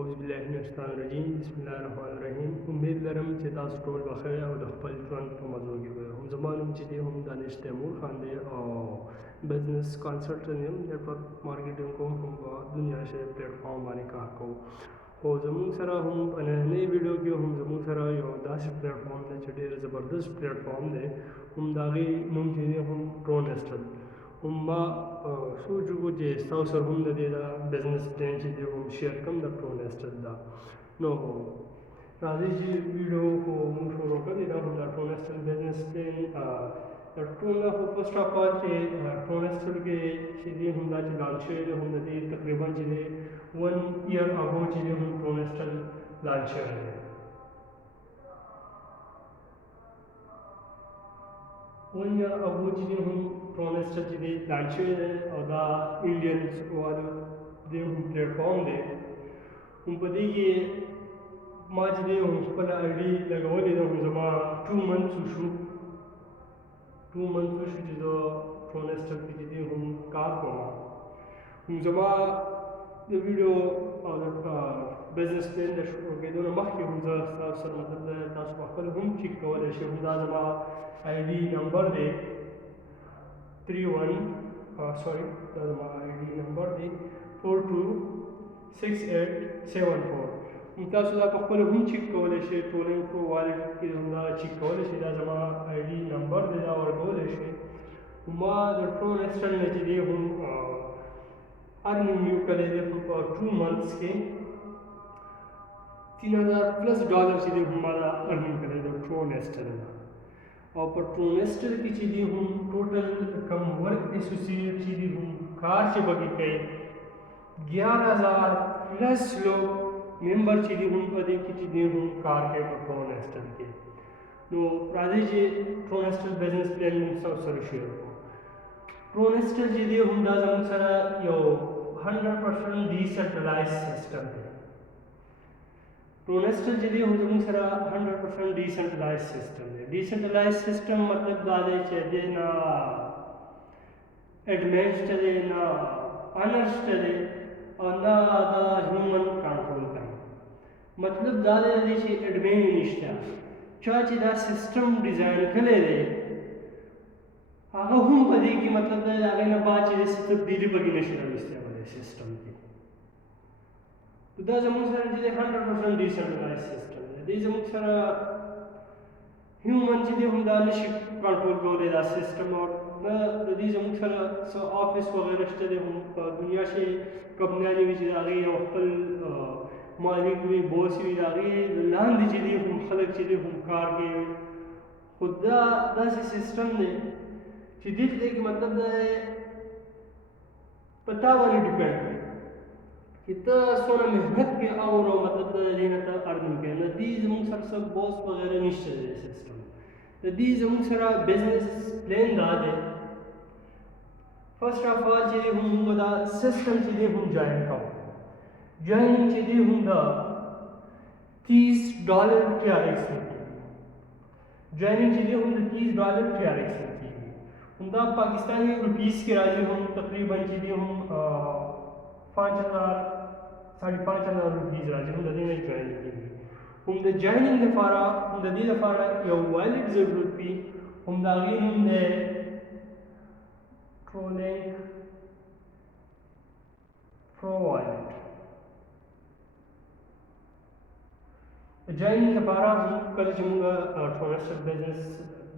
औज़ुबिल्लाहिमिनश्शैतानिर्रजीम बिस्मिल्लाहिर्रहमानिर्रहीम। उम्मीद लरम कि तासु टोल बखैर और खपल ژوند په مزو کې وي هم زمانو چې دی هم دانش تیمور خان دی او بزنس کنسلټنټ یم نیټورک مارکیټینګ کوم هم په دنیا شي پلیټ فارم باندې کار کوم خو زموږ سره هم په نننۍ ویډیو کې هم زموږ سره یو داسې پلیټ فارم دی چې ډېر زبردست پلیټ فارم دی هم د هغې نوم چې دی هم ټرونسټل هم ما سوچ وکړو چې ستاسو سره هم د دې د بزنس پلان چې دی هم شیر کړم د ټرونسټل دا نو راځئ چې ویډیو خو موږ شروع کړې دا هم د ټرونسټل بزنس پلان ټول خو فرسټ اف آل چې ټرونسټل کې چې دی هم دا چې لانچ شوی دی هم د دې تقریبا چې دی 1 year ago چې دی هم ټرونسټل لانچ شوی دی 1 year ago چې دی هم ټرونسټل چې دی لانچ شوی دی او دا انډینز والو دی هم پلیټ فارم دی هم په دې کې ما چې دی هم خپله آی ډي لګولې ده هم زما 2 months وشو 2 months وشو چې زه ټرونسټل کې چې دی هم کار کوم هم زما د ویډیو او د بزنس پلان د شروع کېدو نه مخکې هم زه ستاسو سره مطلب تاسو په خپل هم چیک کولی شئ هم دا زما آی ډي نمبر دی 31 سوري دا زما آی ډي نمبر دی 426874 تاسو دا په خپل هم چیک کولی شئ ټولنګ پرو والټ کې هم دا چیک کولی شئ دا زما آی ډي نمبر دی دا ورکولی شئ ما د ټرونسټل نه چې دی هم ارنینګ مې وکړی دی په 2 months کې $3000+ چې دی هم ما دا ارنینګ کړی دی ټرونسټل نه او په ټرونسټل کې چې دی هم ټوټل کم ورک ایسوسیټ چې دی هم کار چې پکې کوي 11000+ لوگ ممبر چې دی هم په دې کې چې دی هم کار کوي په ټرونسټل کې نو راځئ چې ټرونسټل بزنس پلان موږ سره شیر کړو ټرونسټل چې دی هم دا زموږ سره یو 100% ډیسنټرلایز سیسټم دی ټرونسټل چې دی هم زموږ سره 100% ډیسنټرلایز سیسټم دی ډیسنټرلایز سیسټم مطلب دا دی چې دی نه ایډمن شته دی نه آنر شته دی او نه دا هیومن کنټرول کوي مطلب دا دی چې ایډمن یې نشته چا چې دا سیسټم ډیزاین کړی دی هغه هم په دې کې مطلب دا د هغې نه بعد چې څه تبدیلي پکې نشي راویستی په دې سیسټم کې دا زموږ سره چې دی 100% ډیسنټرلایز سیسټم دی دې زموږ سره هیومن چې دی هم دا نشي کنټرول کولی دا سیسټم او نه د دې زموږ سره څه آفس وغیره شته دی هم په دنیا کې کمپنیانې وي چې د هغې یو خپل مالک وي بوس وي د هغې لاندې چې دی هم خلک چې دی هم کار کوي خو دا داسې سیسټم دی چې دې کې مطلب دا دی په تا باندې ډیپینډ دی چې ته څومره محنت کې او مطلب د دې نه ته ارنینګ کوې نه دې زموږ سره څه بوس وغیره نشته دی سیسټم د دې زموږ سره بزنس پلان دا دی فرسټ اف آل چې دی هم موږ دا سیسټم چې دی هم جوائن کوو جوائننګ چې دی هم دا $30 TRX نه کېږي جوائننګ چې دی هم د $30 TRX نه کېږي هم دا پاکستانی روپیز کې راځي هم تقریبا چې دی هم 5000 5,500 روپیز راځي هم د دې نه جوائننګ کېږي هم د جوائننګ لپاره هم د دې لپاره یو والټ ضرورت وي هم د هغې نوم دی ټرولینګ پرو والټ د جوائننګ لپاره کله چې موږ ټرونسټل بزنس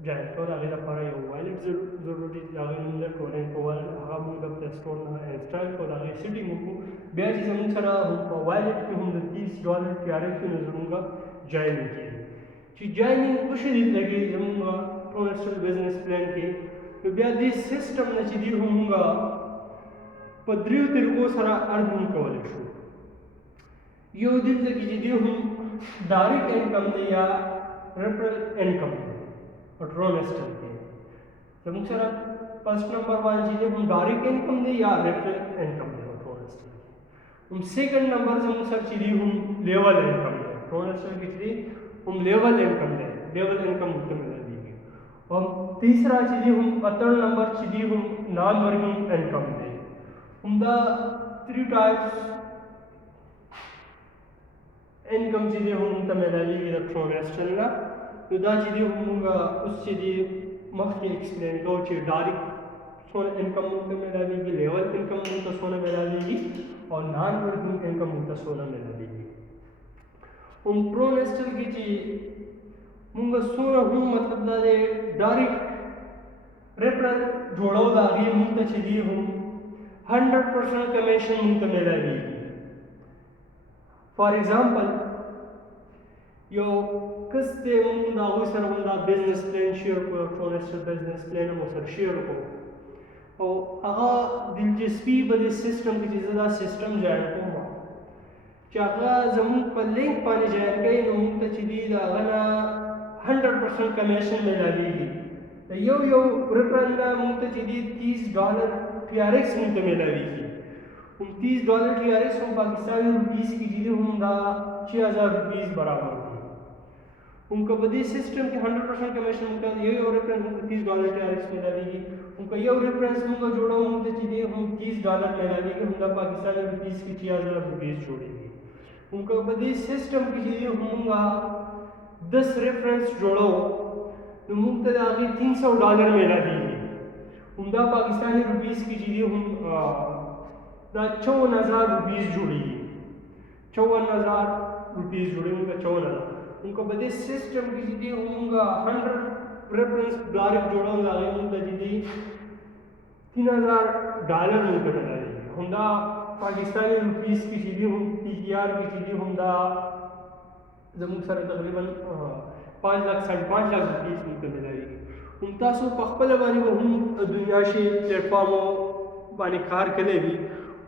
جوائن کوو د هغې لپاره یو والټ ضرورت دی د هغې نوم دی ټرولینګ پرو والټ هغه موږ د پلی سټور نه انسټال کړو د هغې سیټینګ وکړو بیا چې زموږ سره په والټ کې هم د $30 TRX نه زموږ جوائننګ کېږي چې جوائننګ وشي لګي زموږ ټرونسټل بزنس پلان کې نو بیا دې سیسټم نه چې دی هم موږ په 3 طریقو سره ارنینګ کولی شو یو دلته کې چې دی هم ډایرکټ انکم دی یا ریفرل انکم دی په ټرونسټل کې زموږ سره فرسټ نمبر باندې چې دی هم ډایرکټ انکم دی یا ریفرل انکم دی په ټرونسټل کې هم سیکنډ نمبر زموږ سره چې دی هم لیول انکم دی ټرونسټل کې چې دی هم لیول انکم دی لیول انکم ورته ملایږي او تیسرا چې دی هم اتر نمبر چې دی هم نان ورکینګ انکم دی هم دا 3 types انکم چې دی هم ته ملاویږي د ټرونسټر نه. نو دا چې دی مونږ اوس چې دی مخکې ایکسپلین کوو چې ډایرکټ څونه انکم مونږ ته ملاویږي، لیول انکم مونږ ته څونه ملاویږي او نان ورکینګ انکم مونږ ته څونه ملاویږي. هم ټرونسټر کې چې مونږ څونه هم مطلب دا دی ډایرکټ ریفرنس جوړو د هغې مونږ ته چې دی هم 100% کمیشن مونږ ته ملاویږي. فار ایگزامپل یو کس دی مونږ د هغوی سره هم دا بزنس پلان شیر کړو، ټرونسټر بزنس پلان مو سره شیر کړو او هغه دلچسپي به د سیسټم کې چې زه دا سیسټم جوړ کوم چې هغه زموږ په لینک باندې جوړ کوي نو موږ ته چې دی د هغه نه 100% کمیشن ملاویږي. د یو ریفرنس نه موږ ته چې دی $30 TRX موږ ته ملاویږي. هم $30 TRX هم پاکستانی روپیز کې چې دی هم دا 6000 روپیز برابر دي. هم که په دې سیسټم کې 100% کمیشن موږ ته یو ریفرنس موږ ته $30 TRX ملاویږي. هم که یو ریفرنس موږ جوړو موږ ته چې دی هم $30 ملاویږي، هم دا پاکستانی روپیز کې 6000 روپیز جوړېږي. هم که په دې سیسټم کې چې دی موږ 10 ریفرنس جوړو نو موږ ته د هغې $300 ملاویږي. هم دا پاکستانی روپیز کې چې دی هم دا 54000 روپیز جوړېږي. 54000 روپیز جوړېږي، موږ ته 54000. هم که په دې سیسټم کې چې دی موږ 100 ریفرنس ډایرکټ جوړو د هغې موږ ته چې دی $3000 موږ ته ملاویږي. هم دا پاکستانی روپیز کې چې دی هم PTR کې چې دی هم دا زموږ سره تقریبا 5 लाख 5.5 लाख روپیز موږ ته ملاویږي. هم تاسو په خپله باندې به هم دنیا شي پلیټفارمو باندې کار کړی وي،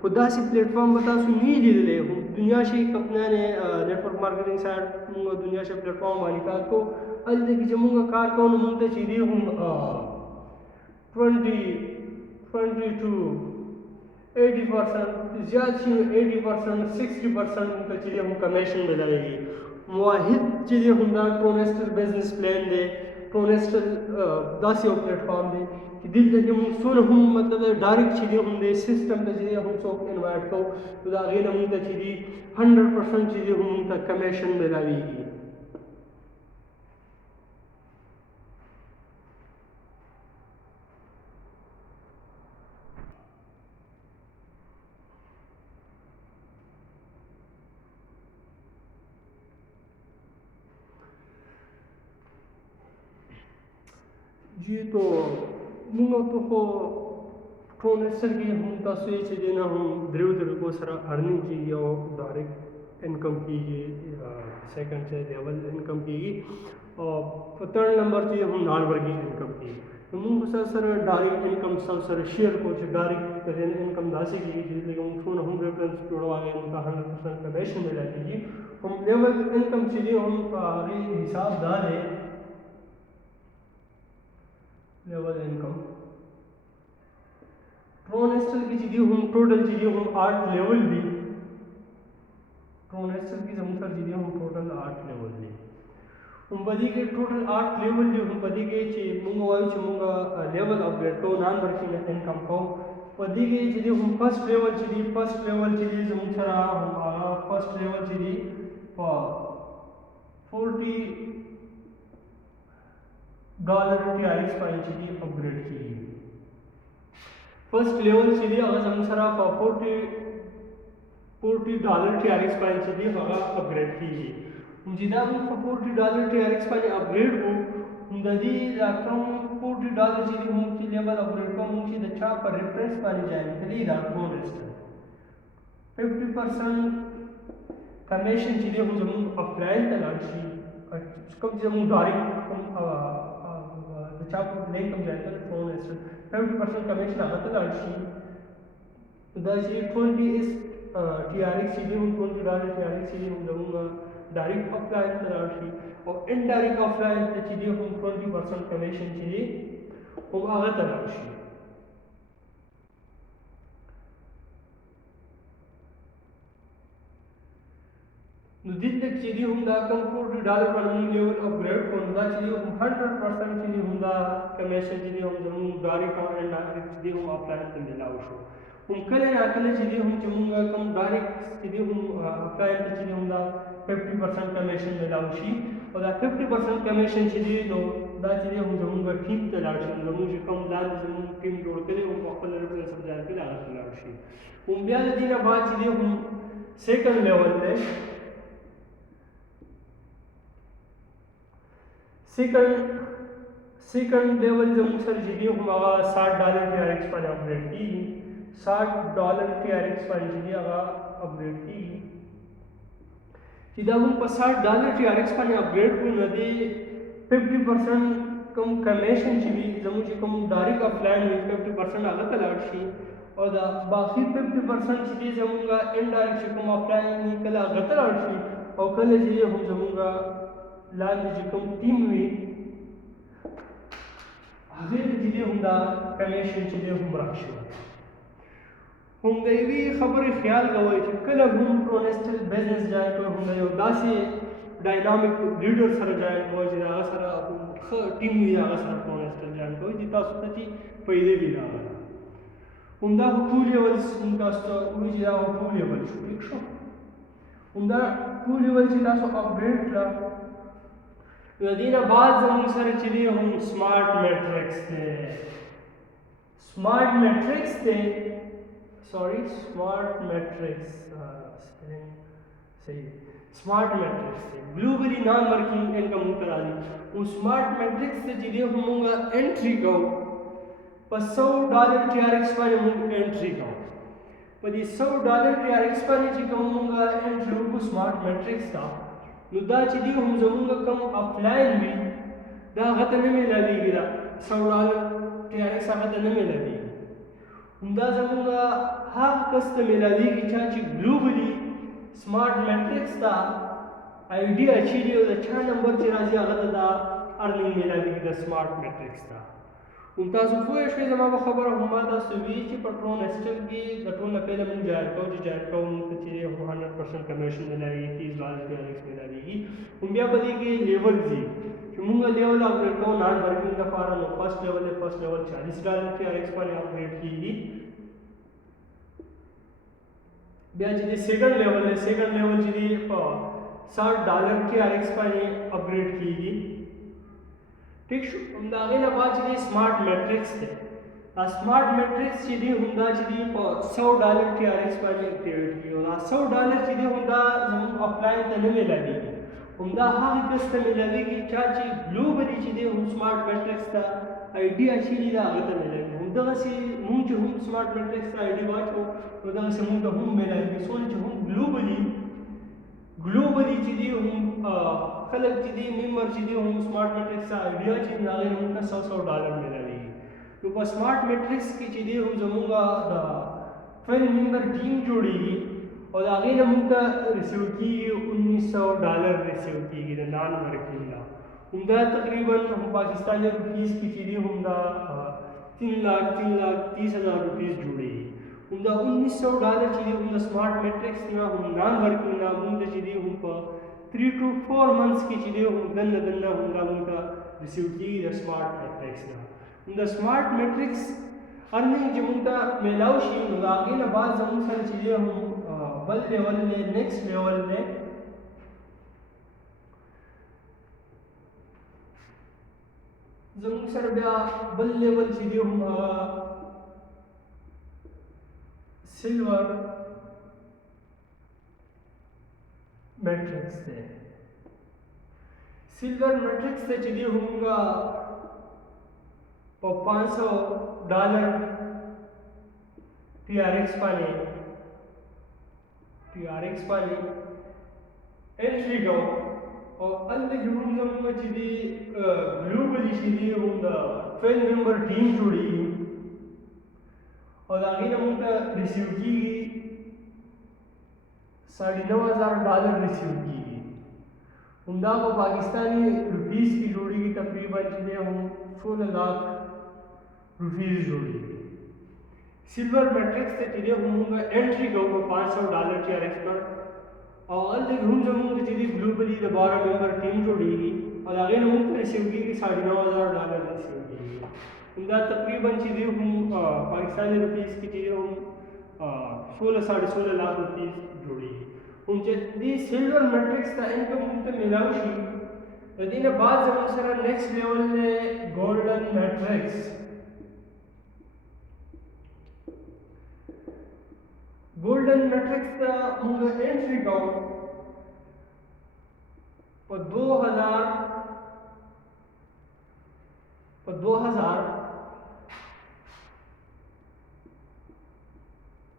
خو داسې پلیټفارم به تاسو نه وي لیدلی. هم دنیا شي کمپنیانې نیټورک مارکیټینګ سایډ موږ دنیا شي پلیټفارم باندې کار کوو. هلته کې چې موږ کار کوو نو موږ ته چې دی هم 20 to 80% زیات شي 80% 60% موږ ته چې دی هم کمیشن ملاویږي. واحد چې دی هم دا ټرونسټر بزنس پلان دی. ټرونسټر داسې یو پلیټفارم دی چې دلته کې موږ څونه هم مطلب ډایرکټ چې دی هم دی سیسټم ته چې دی هم څوک انوایټ کوو نو د هغې نه موږ ته چې دی 100% چې دی هم موږ ته کمیشن ملاویږي. जी तो موږ ته خو ټرونسټر کې هم تاسو یې چې دی نه هم دریو طریقو سره ارنینګ کېږي او ډایرکټ انکم کېږي، سیکنډ چې لیول انکم کېږي او په تھرډ نمبر چې هم نان ورکینګ انکم کېږي. نو موږ سره ډایرکټ انکم سره شیر کوو چې ډایرکټ انکم داسې کېږي چې دلته موږ څونه هم ریفرنس جوړو هغې موږ ته 100% کمیشن ملاویږي. هم لیول انکم چې دی هم په هغې حساب دا دی لیول انکم ټرونسټر کې چې دی هم ټوټل چې دی هم 8 لیول دي. ټرونسټر کې زموږ سره چې دی هم ټوټل 8 لیول دي. هم په دې کې ټوټل 8 لیول دي. هم په دې کې چې موږ وایو چې موږ لیول اپګریډ کوو، نان ورکینګ انکم کوو. په دې کې چې دی هم فرست لیول چې دی زموږ سره هم هغه فرست لیول چې دی په $40 TRX باندې چې دی اپګریډ کېږي. فرست لیول چې دی هغه زموږ سره په $40 TRX باندې چې دی هغه اپګریډ کېږي. چې دا موږ په $40 TRX باندې اپګریډ کړو نو د دې دا کوم $40 چې دی موږ چې لیول اپګریډ کوو موږ چې د چا په ریفرنس باندې جوین کړي دا ټرونسټر 50% کمیشن چې دی هم زموږ افلاین ته لاړ شي. کوم چې زموږ ډایرکټ کوم د چا په لینک هم جوین کړي ټرونسټر 50% کمیشن هغه ته لاړ شي. دا چې 20 TRX چې دی هم $20 TRX چې دی هم زموږ ډایرکټ افلاین ته لاړ شي او انډایرکټ افلاین ته چې دی هم 20% کمیشن چې دی هم هغه ته لاړ شي. نو دلته چې دی هم دا کوم $40 باندې موږ لیول اپګریډ کړو نو دا چې دی هم 100% چې دی هم دا کمیشن چې دی هم زموږ ډایرکټ او انډایرکټ چې دی هم افلاین ته میلاو شو. هم کله ناکله چې دی هم چې موږ کوم ډایرکټ چې دی هم افلاین ته چې دی هم دا 50% کمیشن ملاو شي او دا 50% کمیشن چې دی نو دا چې دی هم زمونږ ټیم ته لاړ شي زمونږ چې کوم لاندې زمونږ ټیم جوړ کړی هم په خپل ریفرنس ځای کې هغه ته لاړ شي هم بیا د دې نه بعد چې دی هم سیکنډ لیول دی سیکنډ لیول زموږ سره چې دی هم هغه $60 TRX باندې اپډیټ کېږي $60 TRX باندې چې دی هغه اپډیټ کېږي چې دا موږ په $60 TRX باندې اپډیټ کړو نو دی 50% کوم کمیشن چې وي زموږ چې کوم ډایرکټ افلاین وي 50% هغه ته لاړ شي او دا باقي 50% چې دی زموږ انډایرکټ چې کوم افلاین وي کله هغه ته لاړ شي او کله چې هم زموږ لاندې چې کوم ټیم وي هغه ته چې دی هم دا کمیشن چې دی هم راشي هم د یوې خبرې خیال کوئ چې کله هم پرونیسټل بزنس جوائن کوئ هم د یو داسې ډاینامیک لیډر سره جوائن کوئ چې د هغه سره ښه ټیم وي د هغه سره پرونیسټل جوائن کوئ چې تاسو ته چې فایدې وي د هغه همدا خو ټو لیولز موږ تاسو ته وایو چې دا خو ټو لیول شو ټیک شو همدا ټو لیول چې تاسو اپډیټ کړه نو د دې نه بعد زموږ سره چې دی هم سمارټ میټرکس دی سمارټ میټرکس دی स्मार्ट मैट्रिक्स स्पेलिंग सही स्मार्ट मैट्रिक्स से ग्लोबली नॉन वर्किंग इनकम करानी वो स्मार्ट मैट्रिक्स से चीजें होंगे एंट्री को पर $100 TRX पर होंगे एंट्री को पर ये $100 TRX पर जी को होंगे एंट्री को स्मार्ट मैट्रिक्स का नुदा चीजें हम जमूंगा कम ऑफलाइन भी दा गतने में लगी गिरा $100 TRX गतने में लगी همدا زمونږ هغه کس ته میلاویږي چې ګلوبلي سمارټ میټرکس ته آی ډي اچیږي او د چا نمبر چې راځي هغه ته دا ارنینګ میلاویږي د سمارټ میټرکس ته هم تاسو پوه شئ زما په خبره هم ما تاسو وی چې په پرونیسټل کې د ټول نه پهله موږ جوائن کوو چې جوائن کوو موږ چې 100% کمیشن میلاویږي $30 TRX میلاویږي هم بیا په دې کې لیول دي چې موږ لیول اپډیټ کوو نان ورکینګ لپاره نو فرست لیول $40 TRX باندې اپډیټ کیږي بیا چې سیکنډ لیول چې دی په $60 TRX باندې اپډیټ کیږي ٹھیک شو همدا غي نه بعد چې سمارټ میټرکس دی سمارټ میټرکس چې دی همدا چې دی په $100 TRX باندې اکټیویټ کیږي او $100 چې دی همدا زموږ افلاین ته نه ملایږي همدا هغه کس ته ملایږي چې ګلوبلی چې دی هم سمارټ میټرکس ته آی ډي اچیږي دا هغه ته ملایږي همدغسې موږ چې هم سمارټ میټرکس ته آی ډي واچو نو دغسې موږ ته هم ملایږي څونه چې هم ګلوبلی چې دی هم خلک چې دی ممبر چې دی هم سمارټ میټرکس ته آی ډي اچوي نو هغې نه موږ ته $100 ملایږي نو په سمارټ میټرکس کې چې دی هم زموږ د 12 ممبر ټیم جوړېږي او د هغې نه موږ ته ریسیو کېږي $1900 ریسیو کېږي د نان ورکینګ نه همدا تقریبا هم پاکستانی روپیز کې چې دی همدا 3,30,000 روپیز جوړېږي همدا $1900 چې دی هم د سمارټ میټرکس نه هم نان ورکینګ نه موږ ته چې دی هم په 3 to 4 months کې چې دی هم دننه همدا موږ ته ریسیو کېږي د سمارټ میټرکس نه د سمارټ میټرکس ارنینګ چې موږ ته میلاو شي نو د هغې نه بعد زموږ سره چې دی هم بل لیول دی نیکسټ لیول دی زموږ سره بیا بل لیول چې دی هم سلور میټرکس دی سلور میټرکس ته چې دی همغه په $500 TRX باندې انټری کوو او هلته کې موږ زموږ چې دی ګلوبلي چې دی هم د 12 ممبر ټیم جوړېږي او د هغې نه موږ ته ریسیو کېږي $9,500 ریسیو کېږي همدا په پاکستانی روپیز کې جوړېږي تقریبا چې دی هم 16 लाख روپیز جوړېږي سلور میټرکس ته چې دی موږ انټري کوو په $500 TRX پر او هلته کې هم زموږ چې دی ګلوبلي د 12 ممبر ټیم جوړېږي او د هغې نه موږ ته ریسیو کېږي $9,500 ریسیو کېږي همدا تقریبا چې دی هم پاکستانی روپیز کې چې دی هم 16 लाख روپیز جوړېږي उनके दी सिल्वर मैट्रिक्स था इनको मुझे मिलाऊशी यदि ने बाद जब सर नेक्स्ट लेवल ने गोल्डन मैट्रिक्स का मुझे एंट्री का पर 2000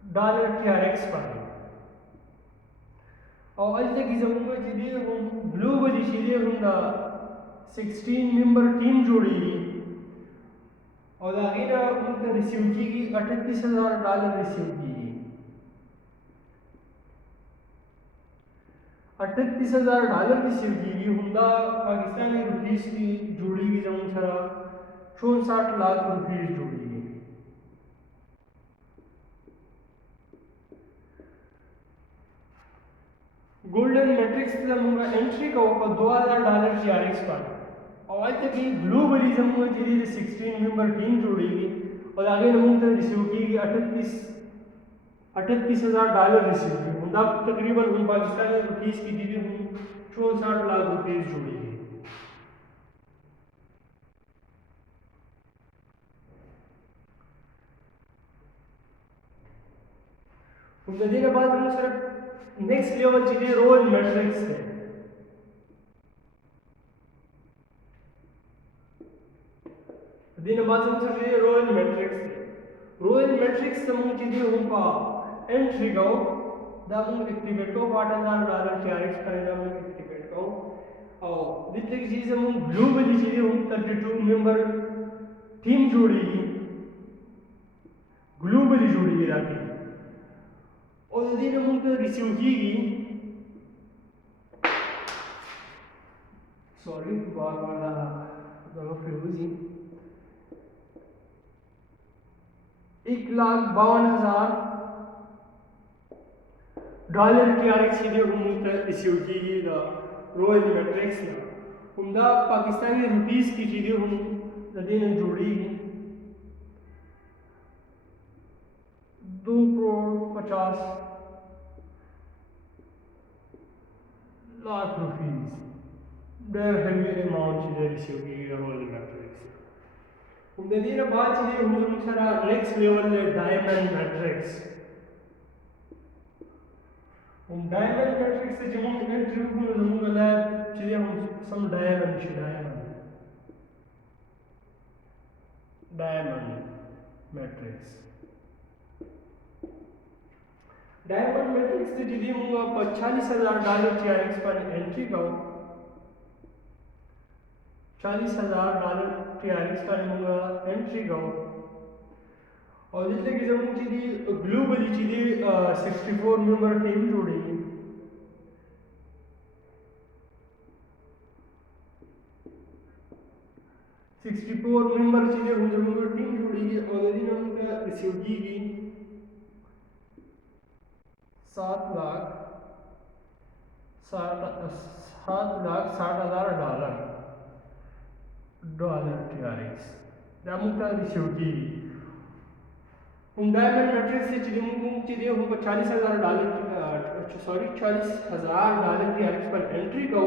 डॉलर TRX पर और अल तक जमूंगा चीज़ें हम ग्लोबली चीज़ें हम ना 16 मेंबर टीम जोड़ी और आगे उनका रिसीव की $38,000 रिसीव की $38,000 रिसीव की हुंदा पाकिस्तानी रुपीस की जोड़ी की जमूं सरा 64 लाख रुपीस जोड़ी गोल्डन मैट्रिक्स जमूंगा एंट्री का ऊपर $2,000 TRX पर और आज तक ये ग्लोबली जमूंगा जिधर 16 मेंबर टीम जोड़ेगी और आगे नमूंगा रिसीव की $38,000 रिसीव की हुंदा तकरीबन हम पाकिस्तानी रुपीस की दीदी हम 64 लाख रुपीस जोड़ेगी उनके के बाद हम सिर्फ नेक्स्ट लेवल चीज़ें रॉयल मैट्रिक्स है दिन बाद हम सिर्फ रॉयल मैट्रिक्स से मुझे चीज़ें हम पा एंट्री गाओ दा हम एक्टिवेट को $8,000 TRX करेंगे हम एक्टिवेट को और जितने की चीज़ें हम ग्लोबली चीज़ें हम 32 मेंबर टीम जोड़ेगी ग्लोबली जोड़ेगी राती और यदि हम रिसीव की सॉरी बार फ्यूजी $1,52,000 TRX चीज़ें हम रिसीव की रॉयल मैट्रिक्स ना उनका पाकिस्तानी रुपीस की चीज़ें हम यदि ने जोड़ी 2,50,00,000 रुपीस डेढ़ हेवी अमाउंट चीज़ें रिसीव की रॉयल मैट्रिक्स उनके बाद चीज़ें हम सारा next level diamond matrix diamond matrix से जब हम एंट्री को जमूंगा चीज़ें हम सम डायमंड मैट्रिक्स से चीज़ें हम $40,000 TRX पर एंट्री का $40,000 TRX पर एंट्री का और जितने की जब चीज़ें ग्लोबली चीज़ें 64 मेंबर टीम जोड़ेगी 64 मेंबर चीज़ें हम जब टीम जोड़ेगी और यदि हम रिसीव की 7,60,000 TRX मुक्ता रिसीव की डायमंड मैट्रिक्स से चीज़ें हम $40,000 TRX पर एंट्री का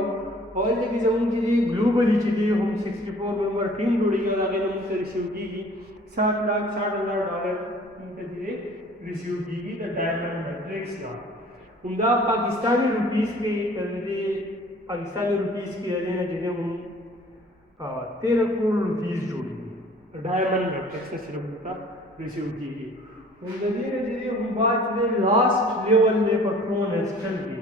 और लेकिन जब हम चीज़ें ग्लोबली चीज़ें हम 64 मेंबर टीम जोड़ेगी और आगे हम रिसीव की $7,60,000 चीज़ें रिसीव की द डायमंड मैट्रिक्स का उनका पाकिस्तानी रुपीस के चीज़ें हम 13 करोड़ रुपीस जोड़ी डायमंड मैट्रिक्स ने सिर्फ उनका रिसीव की उनके धीरे धीरे हम बात लास्ट लेवल में पट्रोन एक्सटल की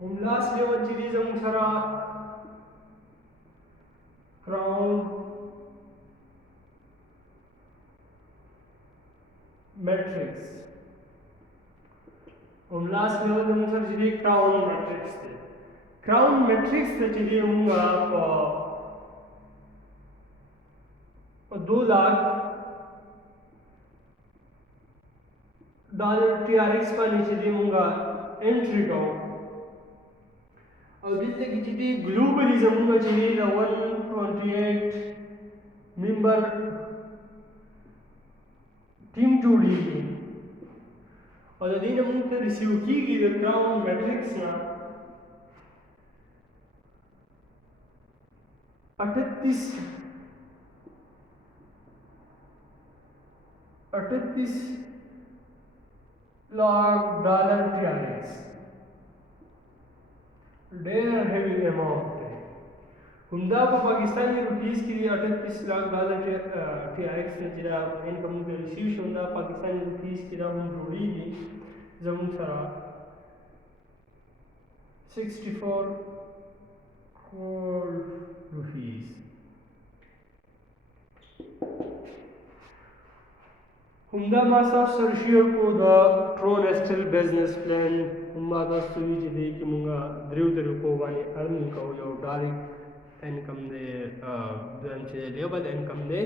हम लास्ट लेवल चीज़ें जब सारा क्राउन मैट्रिक्स हम लास्ट लेवल जब सर चीज़ें क्राउन मैट्रिक्स से चीज़ें हम $2,00,000 TRX पर नीचे दी होगा एंट्री का او دلته کې چې دی ګلوبلي زموږ چې دی د 128 ممبر ټیم جوړیږي او د دې نه موږ ته ریسیو کېږي د کراون میټرکس نه 38 lakh dollar TRX ډېر هیوی اماونټ دی همدا په پاکستاني روپیز کې 38 lakh dollar TRX نه چې دا انکم موږ ریسیو شو دا پاکستاني روپیز کې دا هم جوړیږي زموږ سره 64 crore rupees همدا ما تاسو سره شیر کو دا ټرونسټل بزنس پلان ما تاسو وی چې دی کې مونږه دریو طریقو باندې ارنینګ کوو یو ډایرکټ انکم دی دویم چې لیبل انکم دی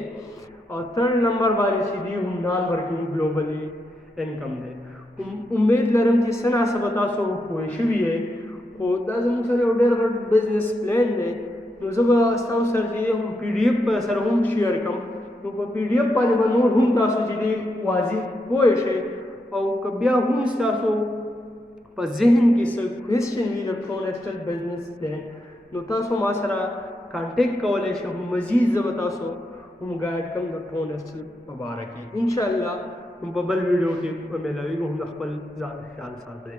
او تھرڈ نمبر باندې چې دی هم نان ورکینګ ګلوبلی انکم دی امید لرم چې سنا سبا تاسو پوه شوي یې خو دا زموږ سره یو ډېر غټ بزنس پلان دی نو زه به ستاسو سره چې هم PDF سره هم شیر کوم نو په PDF باندې به نور هم تاسو چې دی واضح پوه شئ او که بیا هم ستاسو په ذهن کې څه کوېسچن وي د ټرونسټل بزنس پلان نو تاسو ما سره کانټیکټ کولی شئ هم مزید زه به تاسو هم ګایډ کوم د ټرونسټل په باره کې انشاءالله هم په بل ویډیو کې به میلاویږو هم د خپل ځان خیال ساتئ